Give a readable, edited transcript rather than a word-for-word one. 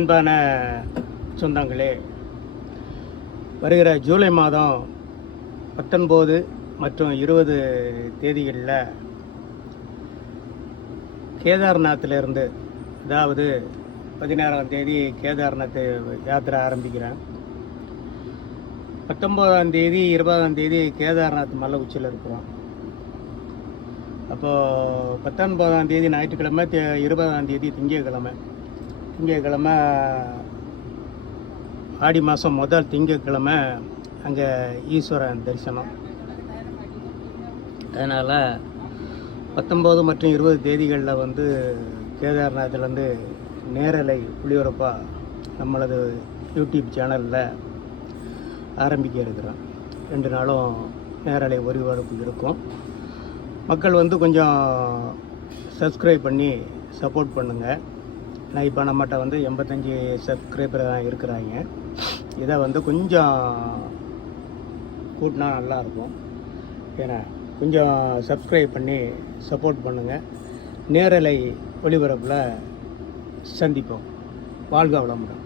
அன்பான சொந்தங்களே, வருகிற ஜூலை மாதம் 19 மற்றும் 20 தேதிகளில் கேதார்நாத்திலிருந்து, அதாவது 16ஆம் தேதி கேதார்நாத் யாத்திரை ஆரம்பிக்கிறேன். 19ஆம் தேதி 20ஆம் தேதி கேதார்நாத் மலை உச்சியில் இருக்கிறோம். அப்போது 19ஆம் தேதி ஞாயிற்றுக்கிழமை, 20ஆம் தேதி திங்கட்கிழமை ஆடி மாதம் முதல் திங்கட்கிழமை அங்கே ஈஸ்வரன் தரிசனம். அதனால் 19 மற்றும் 20 தேதிகளில் வந்து கேதார்நாத்திலேருந்து நேரலை ஒளிபரப்பாக நம்மளது யூடியூப் சேனலில் ஆரம்பிக்க இருக்கிறோம். 2 நாளும் நேரலை ஒளிபரப்பு இருக்கும். மக்கள் வந்து கொஞ்சம் சப்ஸ்கிரைப் பண்ணி சப்போர்ட் பண்ணுங்கள். நான் இப்போ நம்மகிட்ட வந்து 85 சப்ஸ்கிரைபர் தான் இருக்கிறாங்க. இதை வந்து கொஞ்சம் கூட்டினா நல்லாயிருக்கும். ஏன்னா கொஞ்சம் சப்ஸ்கிரைப் பண்ணி சப்போர்ட் பண்ணுங்கள். நேரலை ஒளிபரப்பில் சந்திப்போம். வாழ்க வளமுடன்.